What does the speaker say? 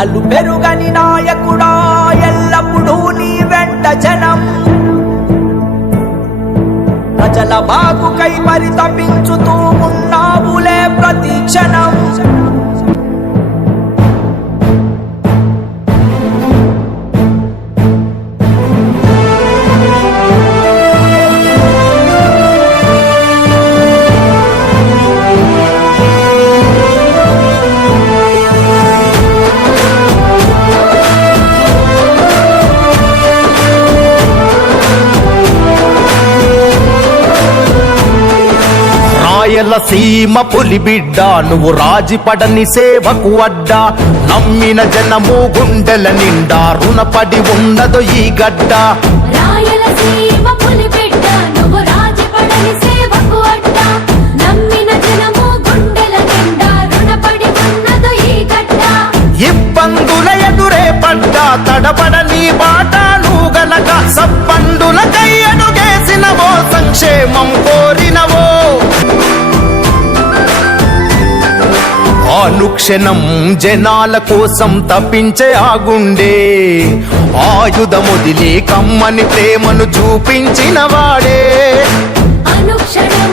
అల్లు పెరుగని నాయకుడా ఎల్లప్పుడూ నీ వెంట జనం ప్రజల బాగుకై పరితపించుతూ ఉన్నావులే ప్రతి క్షణం సీమ పులి బిడ్డ నువ్వు రాజిపడని సేవకు అడ్డా నమ్మిన జనము గుండెల నిండా రుణపడి ఉండదు ఈ గడ్డ రాయలసీమ పులి బిడ్డ నువ్వు రాజిపడని సేవకు అడ్డా నమ్మిన జనము గుండెల నిండా రుణపడి ఉండదు ఈ గడ్డ ఇబ్బందుల ఎదురే పడ్డా తడబడని బాట నువ్వు గనక సప్పండులకై అడుగేసినవో సంక్షేమం కోరినవో అనుక్షణం జనాల కోసం తప్పించే ఆగుండే ఆయుధముదిలే కమ్మని ప్రేమను చూపించిన వాడే అనుక్షణం